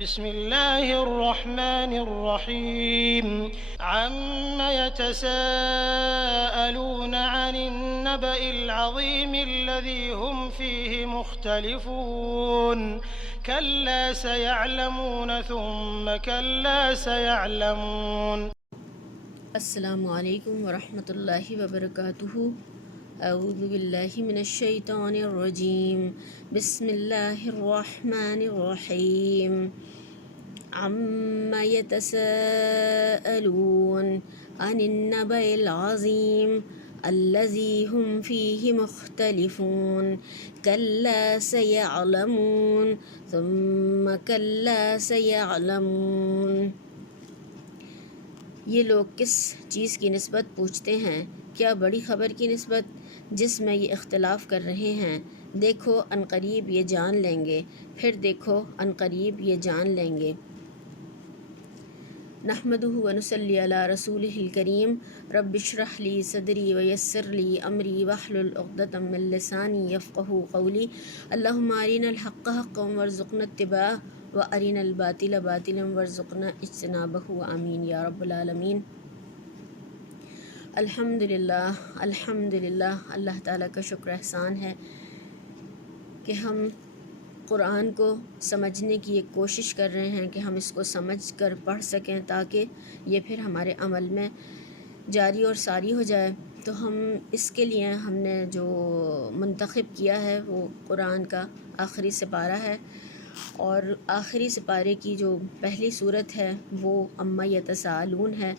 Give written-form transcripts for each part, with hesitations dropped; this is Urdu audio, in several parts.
بسم الله الرحمن الرحيم عم يتساءلون عن النبأ العظيم الذي هم فيه مختلفون كلا سيعلمون ثم كلا سيعلمون. السلام علیکم ورحمۃ اللہ وبرکاتہ. اعوذ باللہ من الشیطان الرجیم. بسم اللہ الرحمن الرحیم. عم يتساءلون عن النبأ العظیم الذی هم فیہ مختلفون کلا سیعلمون ثم کلا سیعلمون. یہ لوگ کس چیز کی نسبت پوچھتے ہیں؟ کیا بڑی خبر کی نسبت جس میں یہ اختلاف کر رہے ہیں؟ دیکھو عنقریب یہ جان لیں گے، پھر دیکھو عنقریب یہ جان لیں گے. نحمدہ ونصلی علی رسولہ الکریم. رب اشرح لی صدری ویسر لی امری واحلل عقدۃ من لسانی یفقہوا قولی. اللہم ارنا الحق حقا وارزقنا اتباعہ وارنا الباطل باطلا وارزقنا اجتنابہ. آمین یا رب العالمین. الحمدللہ الحمدللہ. اللہ تعالیٰ کا شکر احسان ہے کہ ہم قرآن کو سمجھنے کی ایک کوشش کر رہے ہیں کہ ہم اس کو سمجھ کر پڑھ سکیں تاکہ یہ پھر ہمارے عمل میں جاری اور ساری ہو جائے. تو ہم اس کے لیے ہم نے جو منتخب کیا ہے وہ قرآن کا آخری سپارہ ہے، اور آخری سپارے کی جو پہلی صورت ہے وہ عم یتساءلون ہے.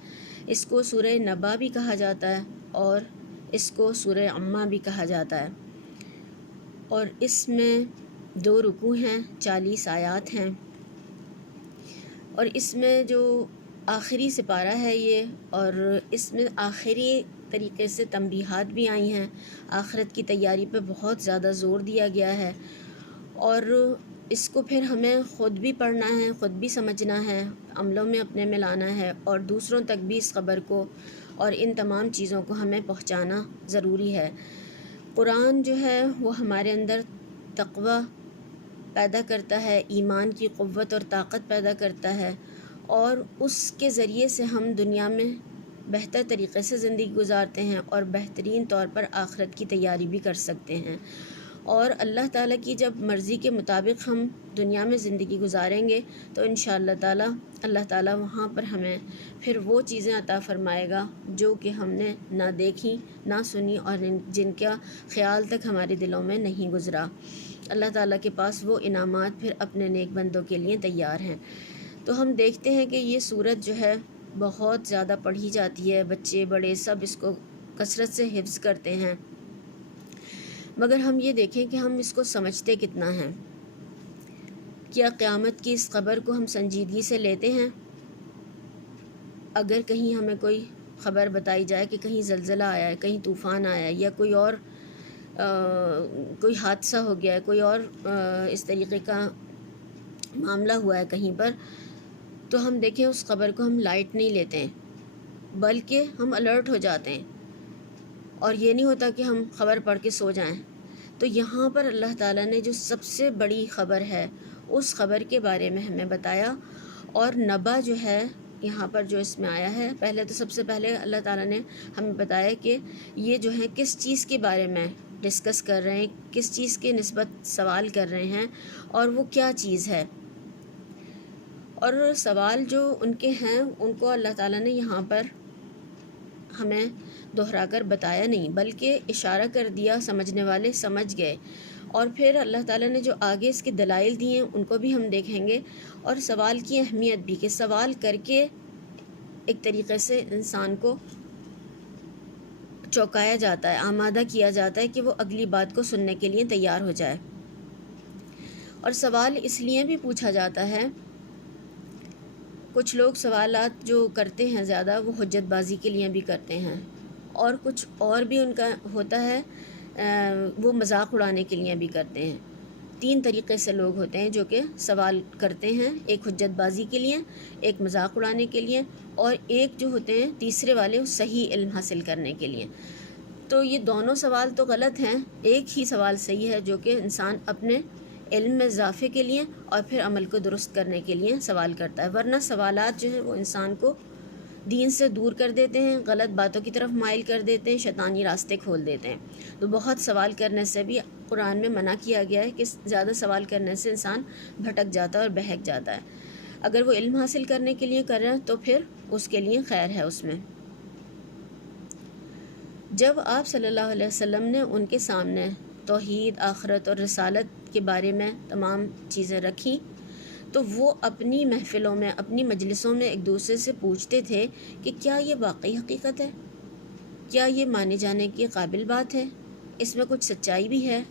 اس کو سورہ نبا بھی کہا جاتا ہے اور اس کو سورہ عمہ بھی کہا جاتا ہے، اور اس میں 2 رکوع ہیں، 40 آیات ہیں. اور اس میں جو آخری سپارہ ہے یہ، اور اس میں آخری طریقے سے تنبیہات بھی آئی ہیں. آخرت کی تیاری پہ بہت زیادہ زور دیا گیا ہے، اور اس کو پھر ہمیں خود بھی پڑھنا ہے، خود بھی سمجھنا ہے، عملوں میں اپنے میں لانا ہے، اور دوسروں تک بھی اس خبر کو اور ان تمام چیزوں کو ہمیں پہنچانا ضروری ہے. قرآن جو ہے وہ ہمارے اندر تقوی پیدا کرتا ہے، ایمان کی قوت اور طاقت پیدا کرتا ہے، اور اس کے ذریعے سے ہم دنیا میں بہتر طریقے سے زندگی گزارتے ہیں اور بہترین طور پر آخرت کی تیاری بھی کر سکتے ہیں. اور اللہ تعالیٰ کی جب مرضی کے مطابق ہم دنیا میں زندگی گزاریں گے تو انشاءاللہ تعالیٰ اللہ تعالیٰ وہاں پر ہمیں پھر وہ چیزیں عطا فرمائے گا جو کہ ہم نے نہ دیکھی نہ سنی اور جن کا خیال تک ہمارے دلوں میں نہیں گزرا. اللہ تعالیٰ کے پاس وہ انعامات پھر اپنے نیک بندوں کے لیے تیار ہیں. تو ہم دیکھتے ہیں کہ یہ سورت جو ہے بہت زیادہ پڑھی جاتی ہے، بچے بڑے سب اس کو کثرت سے حفظ کرتے ہیں، مگر ہم یہ دیکھیں کہ ہم اس کو سمجھتے کتنا ہیں. کیا قیامت کی اس خبر کو ہم سنجیدگی سے لیتے ہیں؟ اگر کہیں ہمیں کوئی خبر بتائی جائے کہ کہیں زلزلہ آیا ہے، کہیں طوفان آیا ہے، یا کوئی اور کوئی حادثہ ہو گیا ہے، کوئی اور اس طریقے کا معاملہ ہوا ہے کہیں پر، تو ہم دیکھیں اس خبر کو ہم لائٹ نہیں لیتے ہیں، بلکہ ہم الرٹ ہو جاتے ہیں، اور یہ نہیں ہوتا کہ ہم خبر پڑھ کے سو جائیں. تو یہاں پر اللہ تعالیٰ نے جو سب سے بڑی خبر ہے اس خبر کے بارے میں ہمیں بتایا. اور نبا جو ہے یہاں پر جو اس میں آیا ہے، پہلے تو سب سے پہلے اللہ تعالیٰ نے ہمیں بتایا کہ یہ جو ہے کس چیز کے بارے میں ڈسکس کر رہے ہیں، کس چیز کے نسبت سوال کر رہے ہیں، اور وہ کیا چیز ہے. اور سوال جو ان کے ہیں ان کو اللہ تعالیٰ نے یہاں پر ہمیں دہرا کر بتایا نہیں، بلکہ اشارہ کر دیا، سمجھنے والے سمجھ گئے. اور پھر اللہ تعالیٰ نے جو آگے اس کے دلائل دیے ہیں ان کو بھی ہم دیکھیں گے، اور سوال کی اہمیت بھی کہ سوال کر کے ایک طریقے سے انسان کو چوکایا جاتا ہے، آمادہ کیا جاتا ہے کہ وہ اگلی بات کو سننے کے لیے تیار ہو جائے. اور سوال اس لیے بھی پوچھا جاتا ہے، کچھ لوگ سوالات جو کرتے ہیں زیادہ وہ حجت بازی کے لیے بھی کرتے ہیں، اور کچھ اور بھی ان کا ہوتا ہے وہ مذاق اڑانے کے لیے بھی کرتے ہیں. 3 طریقے سے لوگ ہوتے ہیں جو کہ سوال کرتے ہیں، ایک حجت بازی کے لیے، ایک مذاق اڑانے کے لیے، اور ایک جو ہوتے ہیں تیسرے والے صحیح علم حاصل کرنے کے لیے. تو یہ دونوں سوال تو غلط ہیں، ایک ہی سوال صحیح ہے جو کہ انسان اپنے علم میں اضافے کے لیے اور پھر عمل کو درست کرنے کے لیے سوال کرتا ہے، ورنہ سوالات جو ہیں وہ انسان کو دین سے دور کر دیتے ہیں، غلط باتوں کی طرف مائل کر دیتے ہیں، شیطانی راستے کھول دیتے ہیں۔ تو بہت سوال کرنے سے بھی قرآن میں منع کیا گیا ہے کہ زیادہ سوال کرنے سے انسان بھٹک جاتا ہے اور بہک جاتا ہے۔ اگر وہ علم حاصل کرنے کے لیے کر رہے ہیں تو پھر اس کے لیے خیر ہے اس میں۔ جب آپ صلی اللہ علیہ وسلم نے ان کے سامنے توحید، آخرت اور رسالت کے بارے میں تمام چیزیں رکھی تو وہ اپنی محفلوں میں، اپنی مجلسوں میں ایک دوسرے سے پوچھتے تھے کہ کیا یہ واقعی حقیقت ہے؟ کیا یہ مانے جانے کی قابل بات ہے؟ اس میں کچھ سچائی بھی ہے؟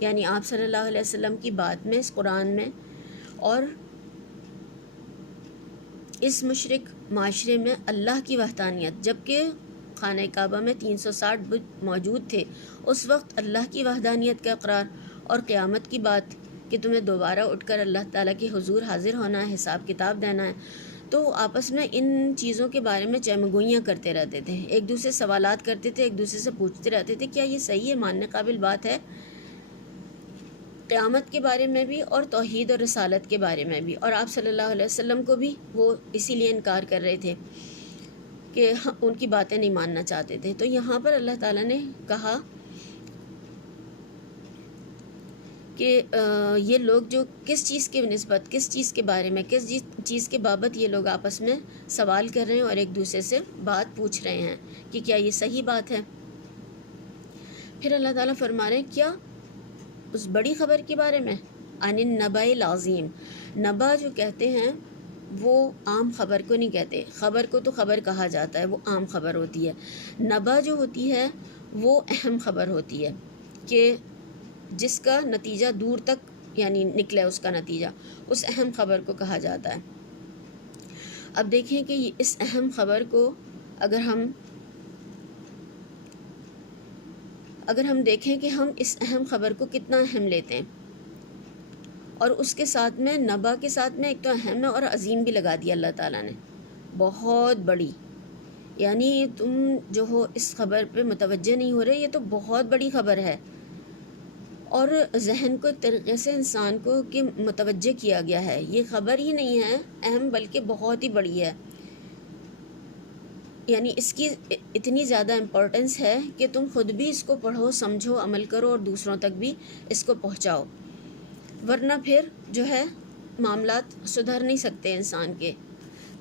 یعنی آپ صلی اللہ علیہ وسلم کی بات میں، اس قرآن میں اور اس مشرک معاشرے میں اللہ کی وحدانیت، جبکہ خانہ کعبہ میں 360 بت موجود تھے، اس وقت اللہ کی وحدانیت کا اقرار اور قیامت کی بات کہ تمہیں دوبارہ اٹھ کر اللہ تعالیٰ کے حضور حاضر ہونا ہے، حساب کتاب دینا ہے، تو آپس میں ان چیزوں کے بارے میں چہمگوئیاں کرتے رہتے تھے، ایک دوسرے سے سوالات کرتے تھے، ایک دوسرے سے پوچھتے رہتے تھے کیا یہ صحیح ہے، ماننے قابل بات ہے؟ قیامت کے بارے میں بھی اور توحید اور رسالت کے بارے میں بھی، اور آپ صلی اللہ علیہ وسلم کو بھی وہ اسی لیے انکار کر رہے تھے کہ ان کی باتیں نہیں ماننا چاہتے تھے۔ تو یہاں پر اللہ تعالیٰ نے کہا کہ یہ لوگ جو کس چیز کے نسبت، کس چیز کے بارے میں، کس چیز کے بابت یہ لوگ آپس میں سوال کر رہے ہیں اور ایک دوسرے سے بات پوچھ رہے ہیں کہ کیا یہ صحیح بات ہے؟ پھر اللہ تعالیٰ فرما رہے ہیں کیا اس بڑی خبر کے بارے میں، عن النبأ العظیم۔ نبا جو کہتے ہیں وہ عام خبر کو نہیں کہتے، خبر کو تو خبر کہا جاتا ہے، وہ عام خبر ہوتی ہے۔ نبا جو ہوتی ہے وہ اہم خبر ہوتی ہے کہ جس کا نتیجہ دور تک یعنی نکلے، اس کا نتیجہ، اس اہم خبر کو کہا جاتا ہے۔ اب دیکھیں کہ اس اہم خبر کو اگر ہم دیکھیں کہ ہم اس اہم خبر کو کتنا اہم لیتے ہیں، اور اس کے ساتھ میں نبا کے ساتھ میں ایک تو اہم ہے اور عظیم بھی لگا دیا اللہ تعالیٰ نے، بہت بڑی، یعنی تم جو ہو اس خبر پہ متوجہ نہیں ہو رہے، یہ تو بہت بڑی خبر ہے، اور ذہن کو ایک طریقے سے انسان کو کہ متوجہ کیا گیا ہے، یہ خبر ہی نہیں ہے اہم بلکہ بہت ہی بڑی ہے، یعنی اس کی اتنی زیادہ امپورٹنس ہے کہ تم خود بھی اس کو پڑھو، سمجھو، عمل کرو اور دوسروں تک بھی اس کو پہنچاؤ، ورنہ پھر جو ہے معاملات سدھر نہیں سکتے انسان کے،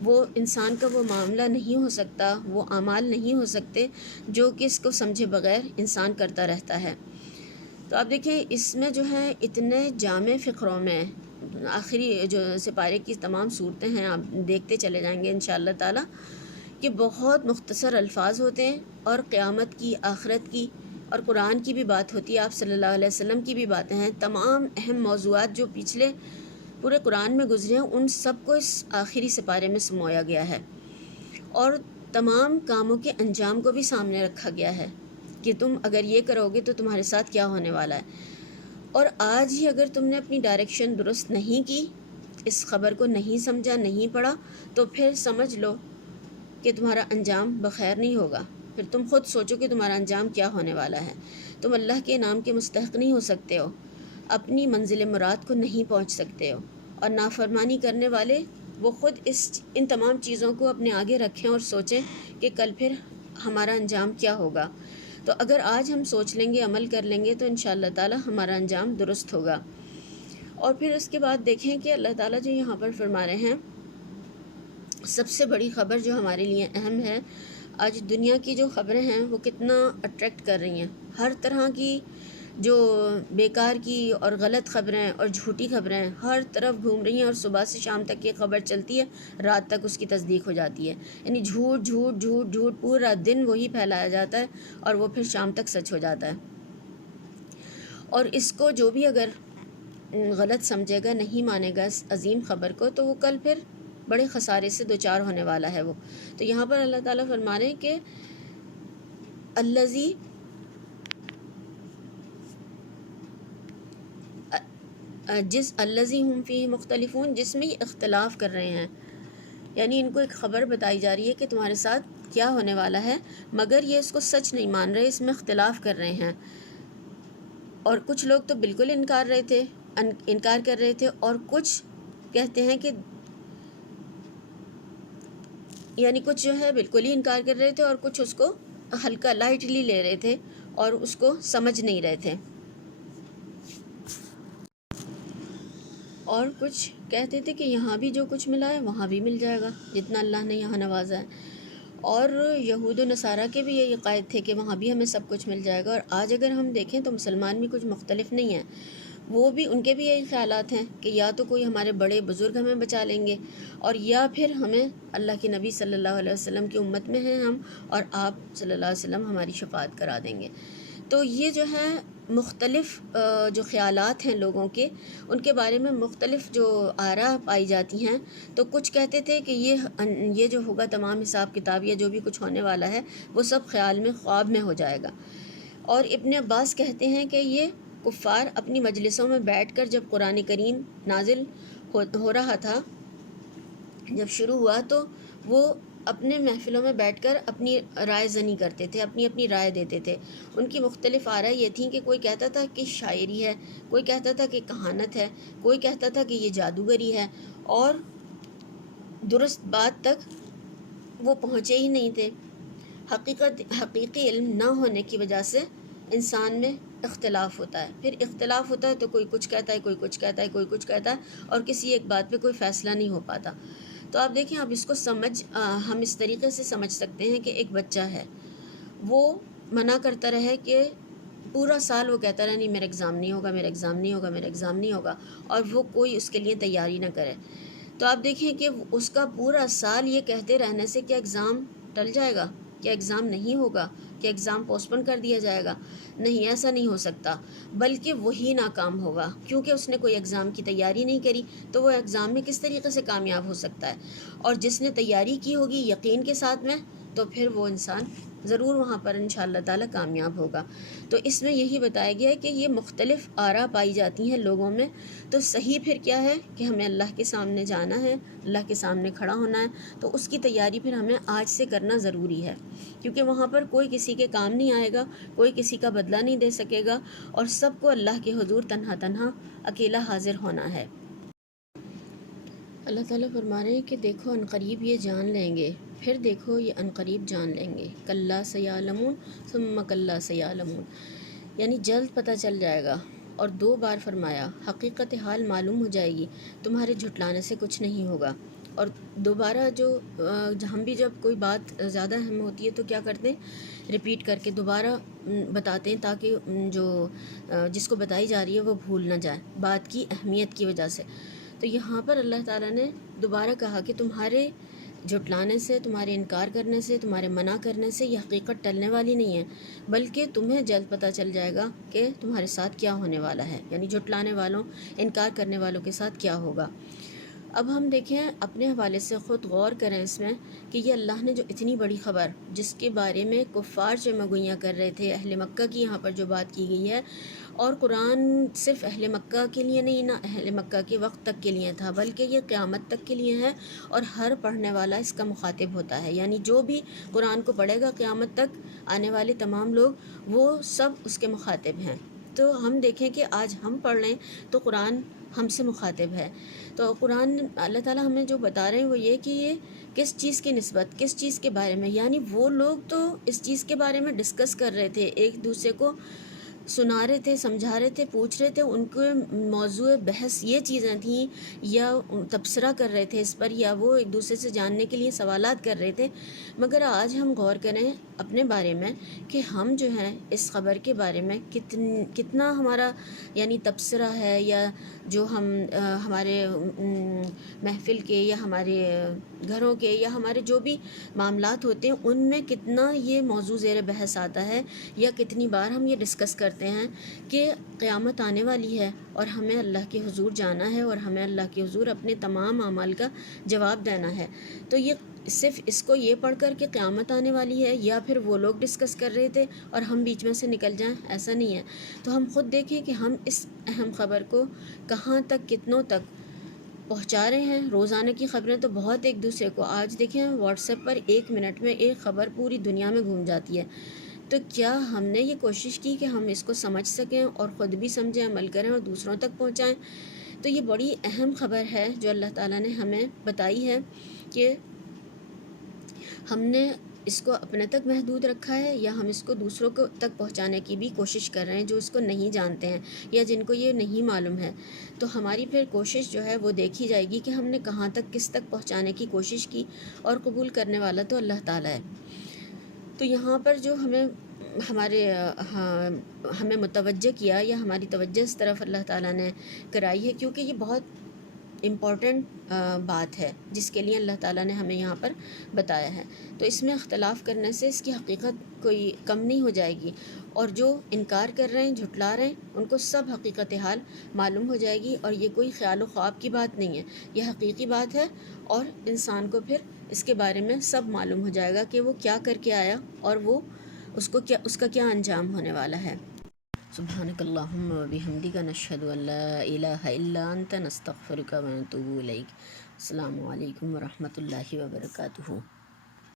وہ انسان کا وہ معاملہ نہیں ہو سکتا، وہ اعمال نہیں ہو سکتے جو کہ اس کو سمجھے بغیر انسان کرتا رہتا ہے۔ تو آپ دیکھیں اس میں جو ہے اتنے جامع فقروں میں آخری جو سپارے کی تمام صورتیں ہیں آپ دیکھتے چلے جائیں گے انشاءاللہ تعالیٰ کہ بہت مختصر الفاظ ہوتے ہیں، اور قیامت کی، آخرت کی اور قرآن کی بھی بات ہوتی ہے، آپ صلی اللہ علیہ وسلم کی بھی باتیں ہیں، تمام اہم موضوعات جو پچھلے پورے قرآن میں گزرے ہیں ان سب کو اس آخری سپارے میں سمویا گیا ہے، اور تمام کاموں کے انجام کو بھی سامنے رکھا گیا ہے کہ تم اگر یہ کرو گے تو تمہارے ساتھ کیا ہونے والا ہے، اور آج ہی اگر تم نے اپنی ڈائریکشن درست نہیں کی، اس خبر کو نہیں سمجھا، نہیں پڑھا، تو پھر سمجھ لو کہ تمہارا انجام بخیر نہیں ہوگا، پھر تم خود سوچو کہ تمہارا انجام کیا ہونے والا ہے، تم اللہ کے انعام کے مستحق نہیں ہو سکتے ہو، اپنی منزل مراد کو نہیں پہنچ سکتے ہو، اور نافرمانی کرنے والے وہ خود ان تمام چیزوں کو اپنے آگے رکھیں اور سوچیں کہ کل پھر ہمارا انجام کیا ہوگا۔ تو اگر آج ہم سوچ لیں گے، عمل کر لیں گے تو انشاءاللہ تعالی ہمارا انجام درست ہوگا۔ اور پھر اس کے بعد دیکھیں کہ اللہ تعالیٰ جو یہاں پر فرما رہے ہیں سب سے بڑی خبر جو ہمارے لیے اہم ہے، آج دنیا کی جو خبریں ہیں وہ کتنا اٹریکٹ کر رہی ہیں، ہر طرح کی جو بیکار کی اور غلط خبریں اور جھوٹی خبریں ہر طرف گھوم رہی ہیں، اور صبح سے شام تک یہ خبر چلتی ہے، رات تک اس کی تصدیق ہو جاتی ہے، یعنی جھوٹ جھوٹ جھوٹ جھوٹ پورا دن وہی پھیلایا جاتا ہے اور وہ پھر شام تک سچ ہو جاتا ہے، اور اس کو جو بھی اگر غلط سمجھے گا، نہیں مانے گا اس عظیم خبر کو، تو وہ کل پھر بڑے خسارے سے دوچار ہونے والا ہے وہ۔ تو یہاں پر اللہ تعالیٰ فرما رہے ہیں کہ الذی ہم فیہ مختلفون، جس میں یہ اختلاف کر رہے ہیں، یعنی ان کو ایک خبر بتائی جا رہی ہے کہ تمہارے ساتھ کیا ہونے والا ہے، مگر یہ اس کو سچ نہیں مان رہے، اس میں اختلاف کر رہے ہیں، اور کچھ لوگ تو بالکل انکار رہے تھے انکار کر رہے تھے، اور کچھ کہتے ہیں کہ یعنی کچھ جو ہے بالکل ہی انکار کر رہے تھے، اور کچھ اس کو ہلکا لائٹلی لے رہے تھے اور اس کو سمجھ نہیں رہے تھے، اور کچھ کہتے تھے کہ یہاں بھی جو کچھ ملا ہے وہاں بھی مل جائے گا جتنا اللہ نے یہاں نوازا ہے. اور یہود و نصارہ کے بھی یہ عقائد تھے کہ وہاں بھی ہمیں سب کچھ مل جائے گا. اور آج اگر ہم دیکھیں تو مسلمان بھی کچھ مختلف نہیں ہیں، وہ بھی ان کے بھی یہی خیالات ہیں کہ یا تو کوئی ہمارے بڑے بزرگ ہمیں بچا لیں گے، اور یا پھر ہمیں اللہ کے نبی صلی اللہ علیہ وسلم کی امت میں ہیں ہم، اور آپ صلی اللہ علیہ وسلم ہماری شفاعت کرا دیں گے. تو یہ جو ہے مختلف جو خیالات ہیں لوگوں کے، ان کے بارے میں مختلف جو آراء پائی جاتی ہیں. تو کچھ کہتے تھے کہ یہ جو ہوگا تمام حساب کتاب یا جو بھی کچھ ہونے والا ہے وہ سب خیال میں، خواب میں ہو جائے گا. اور ابن عباس کہتے ہیں کہ یہ کفار اپنی مجلسوں میں بیٹھ کر جب قرآن کریم نازل ہو رہا تھا، جب شروع ہوا تو وہ اپنے محفلوں میں بیٹھ کر اپنی رائے زنی کرتے تھے، اپنی اپنی رائے دیتے تھے. ان کی مختلف آراء یہ تھیں کہ کوئی کہتا تھا کہ شاعری ہے، کوئی کہتا تھا کہ کہانت ہے، کوئی کہتا تھا کہ یہ جادوگری ہے، اور درست بات تک وہ پہنچے ہی نہیں تھے. حقیقی علم نہ ہونے کی وجہ سے انسان میں اختلاف ہوتا ہے. پھر اختلاف ہوتا ہے تو کوئی کچھ کہتا ہے، کوئی کچھ کہتا ہے، کوئی کچھ کہتا ہے، اور کسی ایک بات پہ کوئی فیصلہ نہیں ہو پاتا. تو آپ دیکھیں، اب اس کو ہم اس طریقے سے سمجھ سکتے ہیں کہ ایک بچہ ہے، وہ منع کرتا رہے کہ پورا سال وہ کہتا رہے نہیں میرا ایگزام نہیں ہوگا، میرا ایگزام نہیں ہوگا، میرا ایگزام نہیں ہوگا، اور وہ کوئی اس کے لیے تیاری نہ کرے. تو آپ دیکھیں کہ اس کا پورا سال یہ کہتے رہنے سے کیا ایگزام ٹل جائے گا؟ کیا ایگزام نہیں ہوگا؟ کیا ایگزام پوسٹپون کر دیا جائے گا؟ نہیں، ایسا نہیں ہو سکتا، بلکہ وہی ناکام ہوگا، کیونکہ اس نے کوئی ایگزام کی تیاری نہیں کری. تو وہ ایگزام میں کس طریقے سے کامیاب ہو سکتا ہے؟ اور جس نے تیاری کی ہوگی یقین کے ساتھ میں، تو پھر وہ انسان ضرور وہاں پر انشاءاللہ تعالی کامیاب ہوگا. تو اس میں یہی بتایا گیا ہے کہ یہ مختلف آراء پائی جاتی ہیں لوگوں میں. تو صحیح پھر کیا ہے کہ ہمیں اللہ کے سامنے جانا ہے، اللہ کے سامنے کھڑا ہونا ہے. تو اس کی تیاری پھر ہمیں آج سے کرنا ضروری ہے، کیونکہ وہاں پر کوئی کسی کے کام نہیں آئے گا، کوئی کسی کا بدلہ نہیں دے سکے گا، اور سب کو اللہ کے حضور تنہا تنہا اکیلا حاضر ہونا ہے. اللہ تعالیٰ فرما رہے ہیں کہ دیکھو عنقریب یہ جان لیں گے، پھر دیکھو یہ عنقریب جان لیں گے. کلا سیعلمون ثم کلا سیعلمون، یعنی جلد پتہ چل جائے گا. اور 2 بار فرمایا حقیقت حال معلوم ہو جائے گی، تمہارے جھٹلانے سے کچھ نہیں ہوگا. اور دوبارہ ہم بھی جب کوئی بات زیادہ اہم ہوتی ہے تو کیا کرتے ہیں، ریپیٹ کر کے دوبارہ بتاتے ہیں تاکہ جس کو بتائی جا رہی ہے وہ بھول نہ جائے بات کی اہمیت کی وجہ سے. تو یہاں پر اللہ تعالیٰ نے دوبارہ کہا کہ تمہارے جھٹلانے سے، تمہارے انکار کرنے سے، تمہارے منع کرنے سے یہ حقیقت ٹلنے والی نہیں ہے، بلکہ تمہیں جلد پتہ چل جائے گا کہ تمہارے ساتھ کیا ہونے والا ہے، یعنی جھٹلانے والوں، انکار کرنے والوں کے ساتھ کیا ہوگا. اب ہم دیکھیں اپنے حوالے سے خود غور کریں اس میں کہ یہ اللہ نے جو اتنی بڑی خبر جس کے بارے میں کفار چمگوئیاں کر رہے تھے، اہل مکہ کی یہاں پر جو بات کی گئی ہے، اور قرآن صرف اہل مکہ کے لیے نہیں، نہ اہل مکہ کے وقت تک کے لیے تھا، بلکہ یہ قیامت تک کے لیے ہے، اور ہر پڑھنے والا اس کا مخاطب ہوتا ہے. یعنی جو بھی قرآن کو پڑھے گا قیامت تک آنے والے تمام لوگ وہ سب اس کے مخاطب ہیں. تو ہم دیکھیں کہ آج ہم پڑھ رہے ہیں تو قرآن ہم سے مخاطب ہے. تو قرآن اللہ تعالیٰ ہمیں جو بتا رہے ہیں وہ یہ کہ یہ کس چیز کی نسبت، کس چیز کے بارے میں، یعنی وہ لوگ تو اس چیز کے بارے میں ڈسکس کر رہے تھے، ایک دوسرے کو سنا رہے تھے، سمجھا رہے تھے، پوچھ رہے تھے، ان کے موضوع بحث یہ چیزیں تھیں، یا تبصرہ کر رہے تھے اس پر، یا وہ ایک دوسرے سے جاننے کے لیے سوالات کر رہے تھے. مگر آج ہم غور کریں اپنے بارے میں کہ ہم جو ہیں اس خبر کے بارے میں کتنا ہمارا یعنی تبصرہ ہے، یا جو ہم ہمارے محفل کے یا ہمارے گھروں کے یا ہمارے جو بھی معاملات ہوتے ہیں ان میں کتنا یہ موضوع زیر بحث آتا ہے، یا کتنی بار ہم یہ ڈسکس کرتے ہیں کہ قیامت آنے والی ہے اور ہمیں اللہ کے حضور جانا ہے، اور ہمیں اللہ کے حضور اپنے تمام اعمال کا جواب دینا ہے. تو یہ صرف اس کو یہ پڑھ کر کہ قیامت آنے والی ہے، یا پھر وہ لوگ ڈسکس کر رہے تھے اور ہم بیچ میں سے نکل جائیں، ایسا نہیں ہے. تو ہم خود دیکھیں کہ ہم اس اہم خبر کو کہاں تک، کتنوں تک پہنچا رہے ہیں. روزانہ کی خبریں تو بہت ایک دوسرے کو، آج دیکھیں واٹس ایپ پر 1 منٹ میں ایک خبر پوری دنیا میں گھوم جاتی ہے. تو کیا ہم نے یہ کوشش کی کہ ہم اس کو سمجھ سکیں اور خود بھی سمجھیں، عمل کریں اور دوسروں تک پہنچائیں؟ تو یہ بڑی اہم خبر ہے جو اللہ تعالیٰ نے ہمیں بتائی ہے کہ ہم نے اس کو اپنے تک محدود رکھا ہے یا ہم اس کو دوسروں کو تک پہنچانے کی بھی کوشش کر رہے ہیں جو اس کو نہیں جانتے ہیں یا جن کو یہ نہیں معلوم ہے۔ تو ہماری پھر کوشش جو ہے وہ دیکھی جائے گی کہ ہم نے کہاں تک کس تک پہنچانے کی کوشش کی، اور قبول کرنے والا تو اللہ تعالیٰ ہے۔ تو یہاں پر جو ہمیں متوجہ کیا یا ہماری توجہ اس طرف اللہ تعالیٰ نے کرائی ہے، کیونکہ یہ بہت امپورٹنٹ بات ہے جس کے لیے اللہ تعالیٰ نے ہمیں یہاں پر بتایا ہے۔ تو اس میں اختلاف کرنے سے اس کی حقیقت کوئی کم نہیں ہو جائے گی، اور جو انکار کر رہے ہیں، جھٹلا رہے ہیں، ان کو سب حقیقت حال معلوم ہو جائے گی، اور یہ کوئی خیال و خواب کی بات نہیں ہے، یہ حقیقی بات ہے، اور انسان کو پھر اس کے بارے میں سب معلوم ہو جائے گا کہ وہ کیا کر کے آیا اور وہ اس کا کیا انجام ہونے والا ہے۔ سبحانک اللہم و بحمدک، نشہد ان لا الہ الا انت، نستغفرک و نتوب الیک۔ السلام علیکم ورحمۃ اللہ وبرکاتہ۔